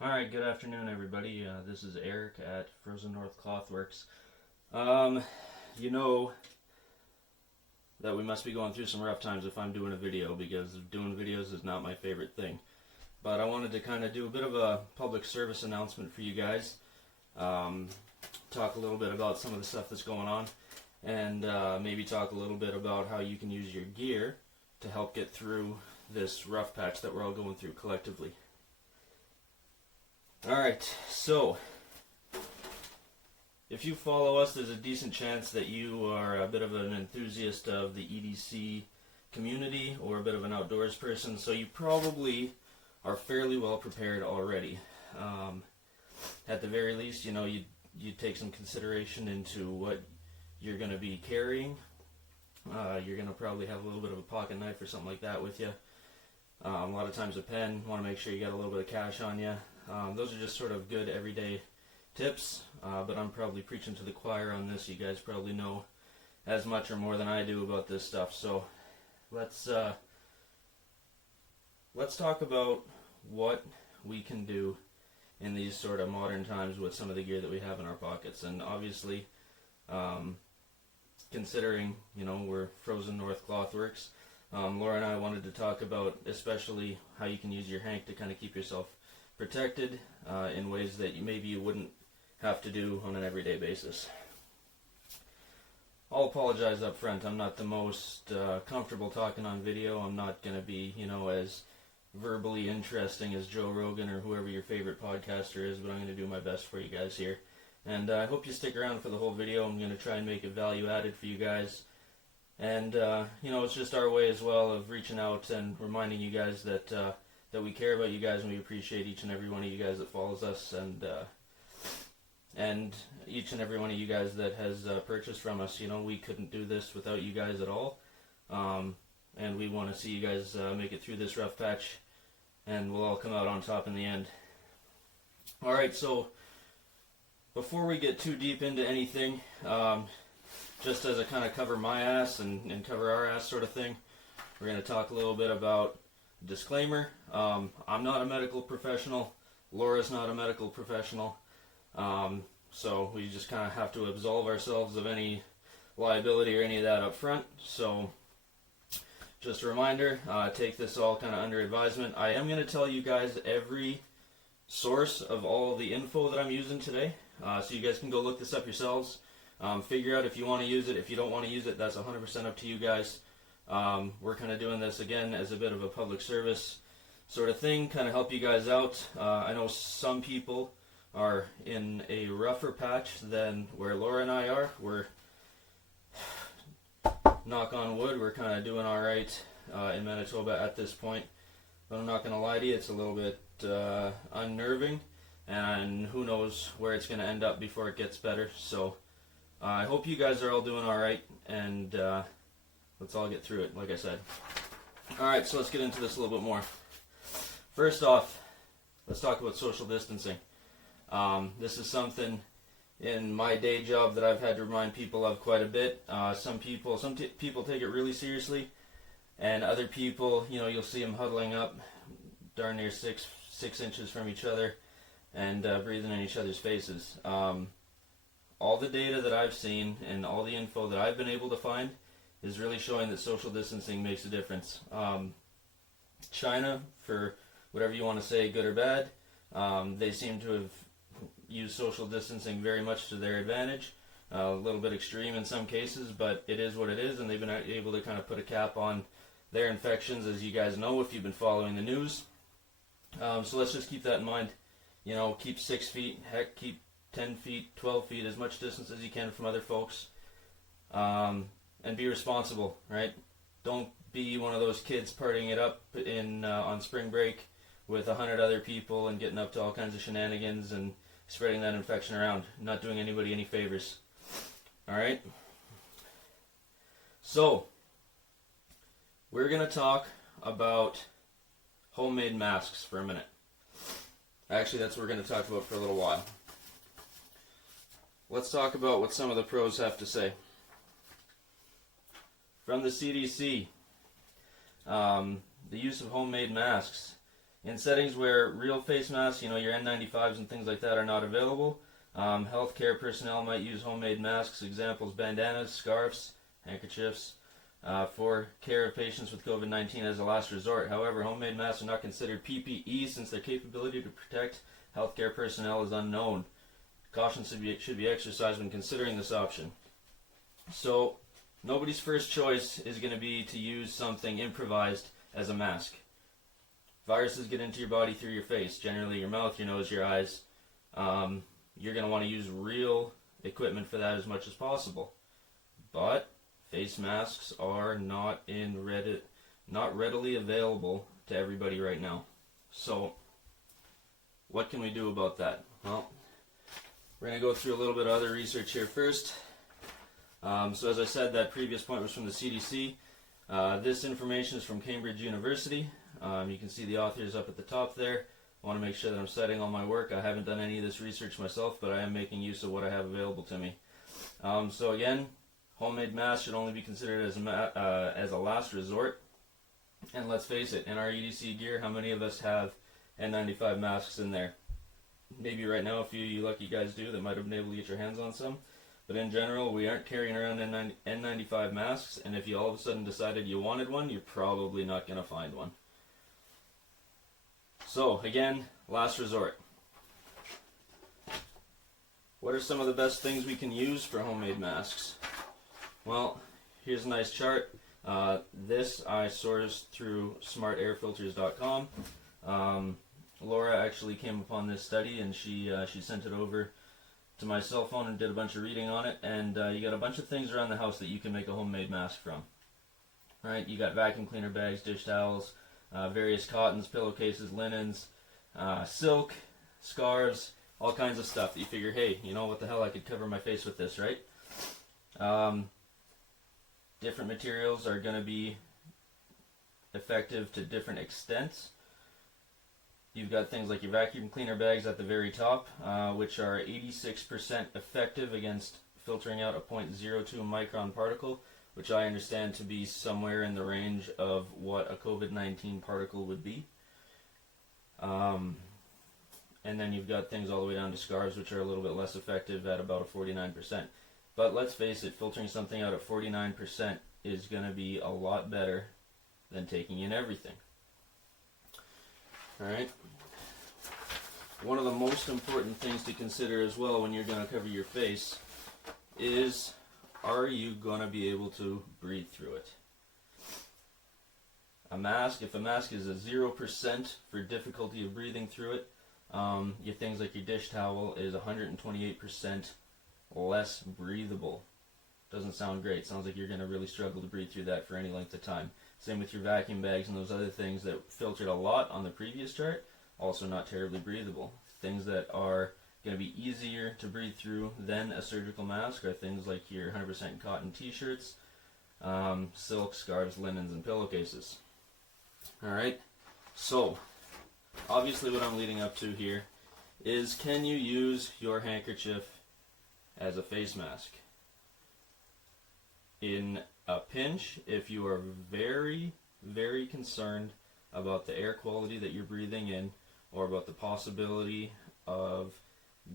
Alright, good afternoon everybody. This is Eric at Frozen North Clothworks. Um, you know that we must be going through some rough times if I'm doing a video, because doing videos is not my favorite thing. But I wanted to kind of do a bit of a public service announcement for you guys. Talk a little bit about some of the stuff that's going on, and maybe talk a little bit about how you can use your gear to help get through this rough patch that we're all going through collectively. Alright, so if you follow us, there's a decent chance that you are a bit of an enthusiast of the EDC community or a bit of an outdoors person, so you probably are fairly well prepared already. At the very least, you know, you take some consideration into what you're going to be carrying. You're going to probably have a little bit of a pocket knife or something like that with you. A lot of times a pen. Want to make sure you got a little bit of cash on you. Those are just sort of good everyday tips, but I'm probably preaching to the choir on this. You guys probably know as much or more than I do about this stuff. So let's talk about what we can do in these sort of modern times with some of the gear that we have in our pockets. And obviously, considering, you know, we're Frozen North Clothworks, Laura and I wanted to talk about especially how you can use your hank to kind of keep yourself protected in ways that maybe you wouldn't have to do on an everyday basis. I'll apologize up front. I'm not the most comfortable talking on video. I'm not going to be, you know, as verbally interesting as Joe Rogan or whoever your favorite podcaster is, but I'm going to do my best for you guys here. And I hope you stick around for the whole video. I'm going to try and make it value added for you guys. And, you know, it's just our way as well of reaching out and reminding you guys that we care about you guys, and we appreciate each and every one of you guys that follows us, and each and every one of you guys that has purchased from us. You know, we couldn't do this without you guys at all, and we want to see you guys make it through this rough patch, and we'll all come out on top in the end. Alright, so before we get too deep into anything, just as a kind of cover my ass and cover our ass sort of thing, we're going to talk a little bit about disclaimer. I'm not a medical professional. Laura's not a medical professional. So we just kind of have to absolve ourselves of any liability or any of that up front. So just a reminder, take this all kind of under advisement. I am going to tell you guys every source of all of the info that I'm using today. So you guys can go look this up yourselves. Figure out if you want to use it. If you don't want to use it, that's 100% up to you guys. We're kind of doing this again as a bit of a public service sort of thing, kind of help you guys out. I know some people are in a rougher patch than where Laura and I are. We're, knock on wood, we're kind of doing alright in Manitoba at this point. But I'm not going to lie to you, it's a little bit unnerving, and who knows where it's going to end up before it gets better. So I hope you guys are all doing alright, and let's all get through it, like I said. Alright, so let's get into this a little bit more. First off, let's talk about social distancing. This is something in my day job that I've had to remind people of quite a bit. Some people take it really seriously, and other people, you know, you'll see them huddling up darn near six inches from each other and breathing in each other's faces. All the data that I've seen and all the info that I've been able to find is really showing that social distancing makes a difference. China, for whatever you want to say, good or bad, they seem to have used social distancing very much to their advantage. A little bit extreme in some cases, but it is what it is, and they've been able to kind of put a cap on their infections, as you guys know if you've been following the news. So let's just keep that in mind. You know, keep 6 feet, heck, keep 10 feet, 12 feet, as much distance as you can from other folks. And be responsible, right? Don't be one of those kids partying it up in on spring break with 100 other people and getting up to all kinds of shenanigans and spreading that infection around. Not doing anybody any favors. Alright? So, we're going to talk about homemade masks for a minute. Actually, that's what we're going to talk about for a little while. Let's talk about what some of the pros have to say. From the CDC, the use of homemade masks In settings where real face masks, your N95s and things like that are not available, healthcare personnel might use homemade masks, examples bandanas, scarves, handkerchiefs, for care of patients with COVID-19 as a last resort. However, homemade masks are not considered PPE since their capability to protect healthcare personnel is unknown. Caution should be exercised when considering this option. So, nobody's first choice is going to be to use something improvised as a mask. Viruses get into your body through your face, generally your mouth, your nose, your eyes. You're going to want to use real equipment for that as much as possible. But face masks are not readily available to everybody right now. So, what can we do about that? Well, we're going to go through a little bit of other research here first. So as I said, that previous point was from the CDC. This information is from Cambridge University. You can see the authors up at the top there. I want to make sure that I'm citing all my work. I haven't done any of this research myself, but I am making use of what I have available to me. So again, homemade masks should only be considered as a last resort. And let's face it, in our EDC gear, how many of us have N95 masks in there? Maybe right now a few of you lucky guys do that might have been able to get your hands on some. But in general, we aren't carrying around N95 masks, and if you all of a sudden decided you wanted one, you're probably not going to find one. So, again, last resort. What are some of the best things we can use for homemade masks? Well, here's a nice chart. This I sourced through smartairfilters.com. Laura actually came upon this study, and she sent it over to my cell phone and did a bunch of reading on it. And you got a bunch of things around the house that you can make a homemade mask from. Right? You got vacuum cleaner bags, dish towels, various cottons, pillowcases, linens, silk, scarves, all kinds of stuff that you figure, hey, what the hell, I could cover my face with this, right? Different materials are going to be effective to different extents. You've got things like your vacuum cleaner bags at the very top, which are 86% effective against filtering out a 0.02 micron particle, which I understand to be somewhere in the range of what a COVID-19 particle would be. And then you've got things all the way down to scarves, which are a little bit less effective at about a 49%. But let's face it, filtering something out at 49% is going to be a lot better than taking in everything. Alright? One of the most important things to consider as well when you're going to cover your face is, are you going to be able to breathe through it? If a mask is a 0% for difficulty of breathing through it, your things like your dish towel is 128% less breathable. Doesn't sound great. Sounds like you're going to really struggle to breathe through that for any length of time. Same with your vacuum bags and those other things that filtered a lot on the previous chart, also not terribly breathable. Things that are going to be easier to breathe through than a surgical mask are things like your 100% cotton t-shirts, silk, scarves, linens, and pillowcases. Alright, so obviously what I'm leading up to here is, can you use your handkerchief as a face mask? In a pinch, if you are very, very concerned about the air quality that you're breathing in, or about the possibility of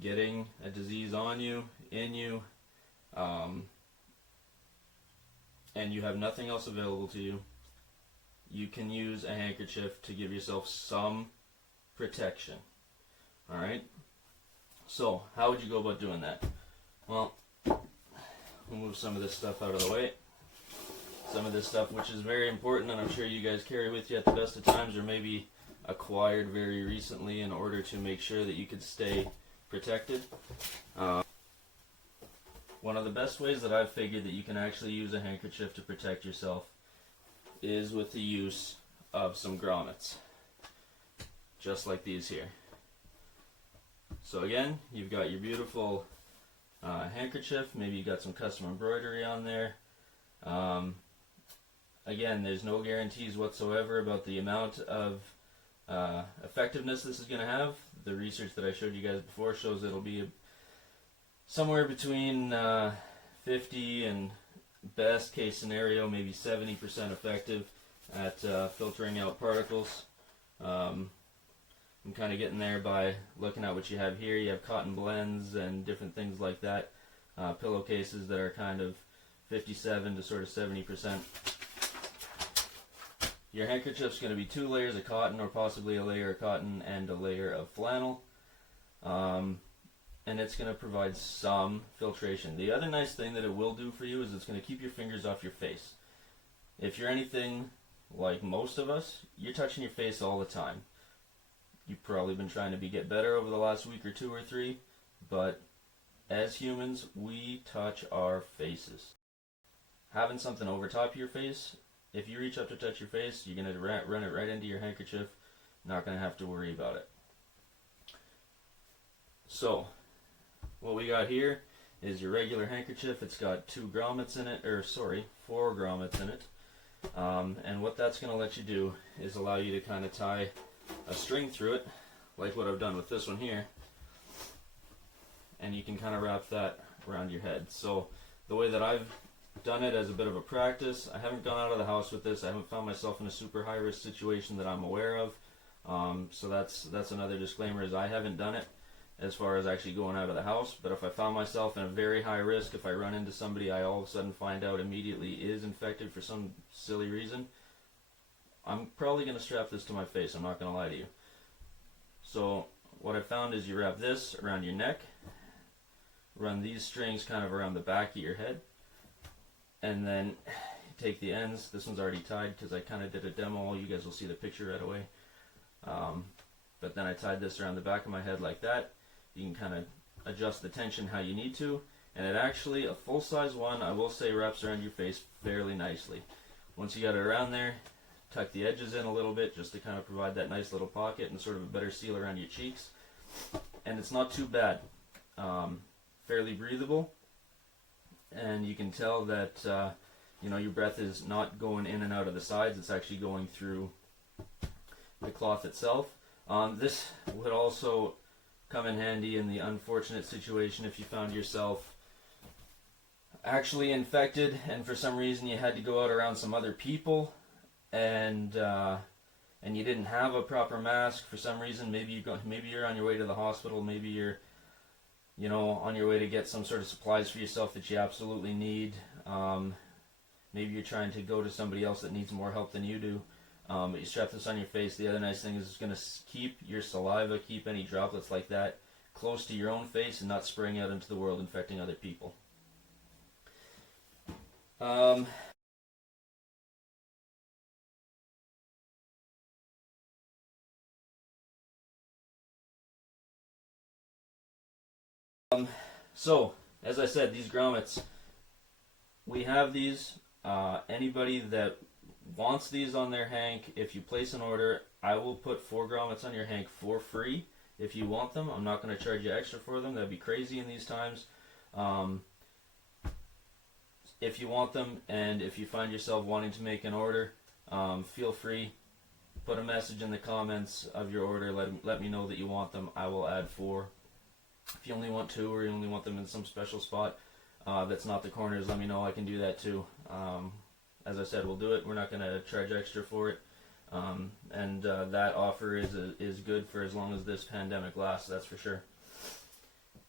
getting a disease on you, in you, and you have nothing else available to you, you can use a handkerchief to give yourself some protection. Alright? So, how would you go about doing that? Well, we'll move some of this stuff out of the way. Some of this stuff which is very important, and I'm sure you guys carry with you at the best of times, or maybe acquired very recently in order to make sure that you could stay protected. One of the best ways that I've figured that you can actually use a handkerchief to protect yourself is with the use of some grommets, just like these here. So again, you've got your beautiful handkerchief, maybe you got some custom embroidery on there. Again, there's no guarantees whatsoever about the amount of effectiveness this is going to have. The research that I showed you guys before shows it'll be somewhere between 50 and best case scenario, maybe 70% effective at filtering out particles. I'm kind of getting there by looking at what you have here. You have cotton blends and different things like that. Pillowcases that are kind of 57 to sort of 70%. Your handkerchief's going to be 2 layers of cotton, or possibly a layer of cotton and a layer of flannel. And it's going to provide some filtration. The other nice thing that it will do for you is it's going to keep your fingers off your face. If you're anything like most of us, you're touching your face all the time. You've probably been trying to get better over the last week or 2 or 3, but as humans, we touch our faces. Having something over top of your face, if you reach up to touch your face, you're going to run it right into your handkerchief. Not going to have to worry about it. So, what we got here is your regular handkerchief. It's got 4 grommets in it. And what that's going to let you do is allow you to kind of tie a string through it, like what I've done with this one here. And you can kind of wrap that around your head. So the way that I've done it as a bit of a practice, I haven't gone out of the house with this. I haven't found myself in a super high risk situation that I'm aware of. So that's another disclaimer, is I haven't done it as far as actually going out of the house. But if I found myself in a very high risk, if I run into somebody I all of a sudden find out immediately is infected for some silly reason, I'm probably going to strap this to my face. I'm not going to lie to you. So what I found is you wrap this around your neck, run these strings kind of around the back of your head, and then take the ends. This one's already tied because I kind of did a demo. You guys will see the picture right away. But then I tied this around the back of my head like that. You can kind of adjust the tension how you need to. And it actually, a full-size one, I will say, wraps around your face fairly nicely. Once you got it around there, tuck the edges in a little bit just to kind of provide that nice little pocket and sort of a better seal around your cheeks. And it's not too bad. Fairly breathable. And you can tell that your breath is not going in and out of the sides. It's actually going through the cloth itself. This would also come in handy in the unfortunate situation if you found yourself actually infected and for some reason you had to go out around some other people and you didn't have a proper mask for some reason. Maybe you're on your way to the hospital. Maybe you're on your way to get some sort of supplies for yourself that you absolutely need. Maybe you're trying to go to somebody else that needs more help than you do. But you strap this on your face. The other nice thing is it's going to keep your saliva, keep any droplets like that close to your own face and not spraying out into the world, infecting other people. So, as I said, these grommets, we have these. Anybody that wants these on their hank, if you place an order, I will put 4 grommets on your hank for free if you want them. I'm not going to charge you extra for them. That'd be crazy in these times. If you want them, and if you find yourself wanting to make an order, feel free. Put a message in the comments of your order. Let me know that you want them. I will add 4. If you only want 2 or you only want them in some special spot that's not the corners, let me know. I can do that too. As I said, we'll do it. We're not going to charge extra for it. And that offer is good for as long as this pandemic lasts, that's for sure.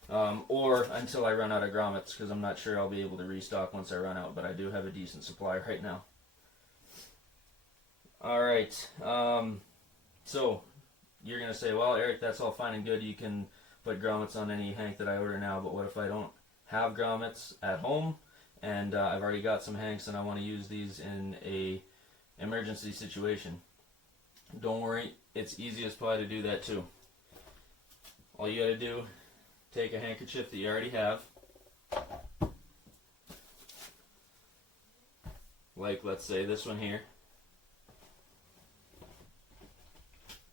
Or until I run out of grommets, because I'm not sure I'll be able to restock once I run out, but I do have a decent supply right now. Alright, so you're going to say, well, Eric, that's all fine and good. You can put grommets on any hank that I order now, but what if I don't have grommets at home and I've already got some hanks and I want to use these in a emergency situation? Don't worry, it's easy as pie to do that too. All you got to do, take a handkerchief that you already have, like let's say this one here.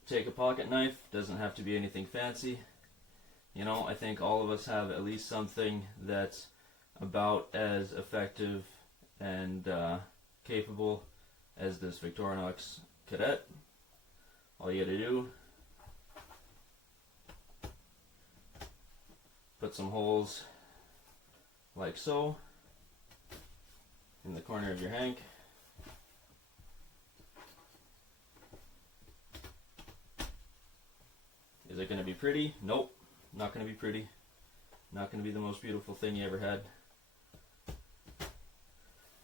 Take a pocket knife, doesn't have to be anything fancy. I think all of us have at least something that's about as effective and capable as this Victorinox Cadet. All you gotta do, put some holes like so in the corner of your hank. pretty? Nope, not going to be pretty. Not going to be the most beautiful thing you ever had.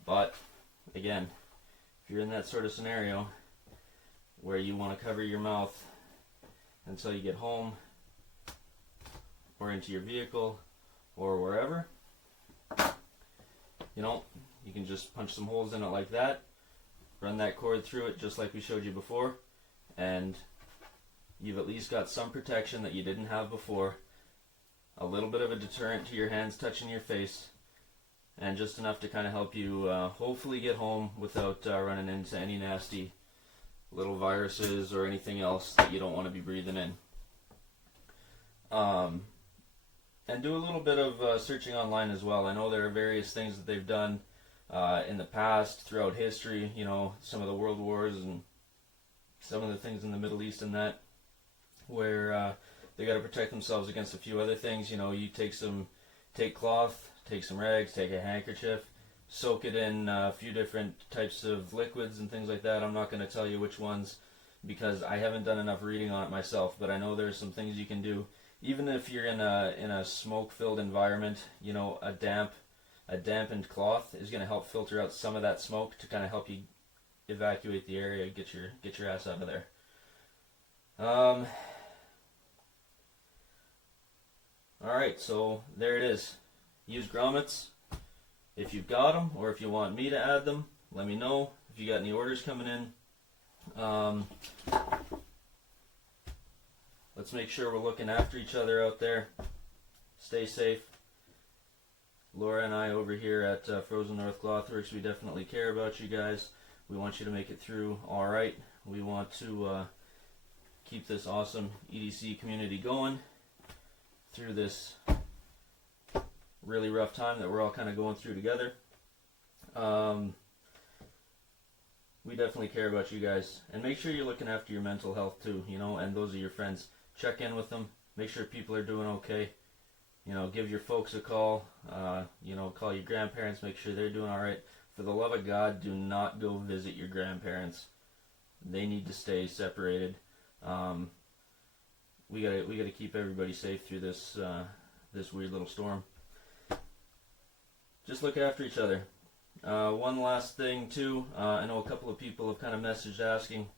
But, again, if you're in that sort of scenario where you want to cover your mouth until you get home or into your vehicle or wherever, you know, you can just punch some holes in it like that, run that cord through it just like we showed you before, and you've at least got some protection that you didn't have before, a little bit of a deterrent to your hands touching your face, and just enough to kind of help you hopefully get home without running into any nasty little viruses or anything else that you don't want to be breathing in. And do a little bit of searching online as well. I know there are various things that they've done in the past, throughout history, you know, some of the world wars and some of the things in the Middle East and that, where they got to protect themselves against a few other things. You know, you take cloth, take some rags, take a handkerchief, soak it in a few different types of liquids and things like that. I'm not going to tell you which ones because I haven't done enough reading on it myself, but I know there's some things you can do. Even if you're in a smoke-filled environment, you know, a dampened cloth is going to help filter out some of that smoke to kind of help you evacuate the area, get your ass out of there. Alright, so there it is. Use grommets if you've got them, or if you want me to add them, let me know. If you got any orders coming in, let's make sure we're looking after each other out there. Stay safe. Laura and I over here at Frozen North Clothworks, we definitely care about you guys. We want you to make it through alright. We want to keep this awesome EDC community going through this really rough time that we're all kind of going through together. We definitely care about you guys, and make sure you're looking after your mental health too, you know, and those are your friends. Check in with them, make sure people are doing okay, you know, give your folks a call, you know, call your grandparents, make sure they're doing alright. For the love of God, do not go visit your grandparents. They need to stay separated. We gotta keep everybody safe through this this weird little storm. Just look after each other. One last thing too, I know a couple of people have kind of messaged asking.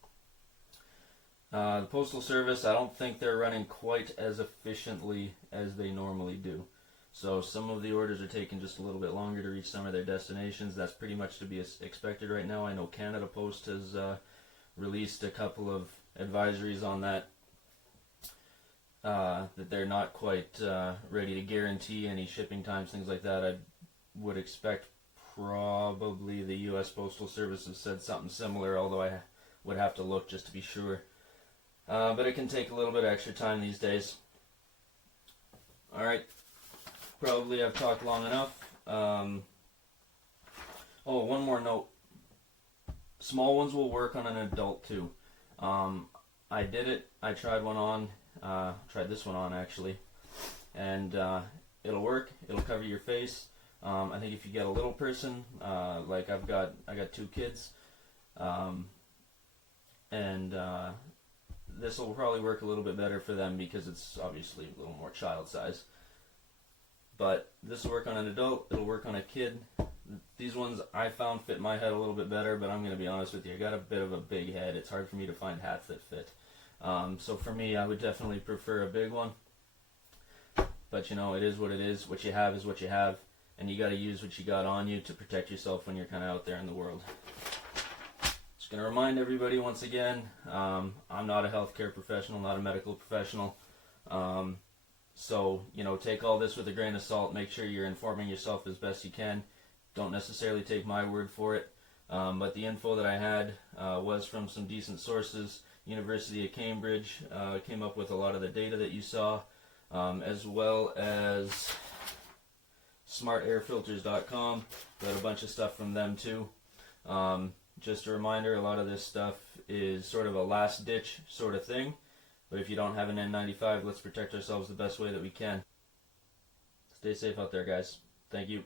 The Postal Service, I don't think they're running quite as efficiently as they normally do. So some of the orders are taking just a little bit longer to reach some of their destinations. That's pretty much to be expected right now. I know Canada Post has released a couple of advisories on that, that they're not quite ready to guarantee any shipping times, things like that. I would expect probably the U.S. Postal Service has said something similar, although I would have to look just to be sure. But it can take a little bit of extra time these days. Alright, probably I've talked long enough. Oh, one more note. Small ones will work on an adult too. I did it. I tried one on. Tried this one on actually, and it'll work. It'll cover your face. I think if you get a little person, like I got 2 kids, and this will probably work a little bit better for them because it's obviously a little more child size. But this will work on an adult. It'll work on a kid. These ones I found fit my head a little bit better, but I'm going to be honest with you, I got a bit of a big head. It's hard for me to find hats that fit. So for me, I would definitely prefer a big one. But you know, it is what it is. What you have is what you have. And you got to use what you got on you to protect yourself when you're kind of out there in the world. Just going to remind everybody once again, I'm not a healthcare professional, not a medical professional. So, you know, take all this with a grain of salt. Make sure you're informing yourself as best you can. Don't necessarily take my word for it. But the info that I had was from some decent sources. University of Cambridge came up with a lot of the data that you saw, as well as smartairfilters.com. Got a bunch of stuff from them too. Just a reminder, a lot of this stuff is sort of a last ditch sort of thing, but if you don't have an N95, let's protect ourselves the best way that we can. Stay safe out there, guys. Thank you.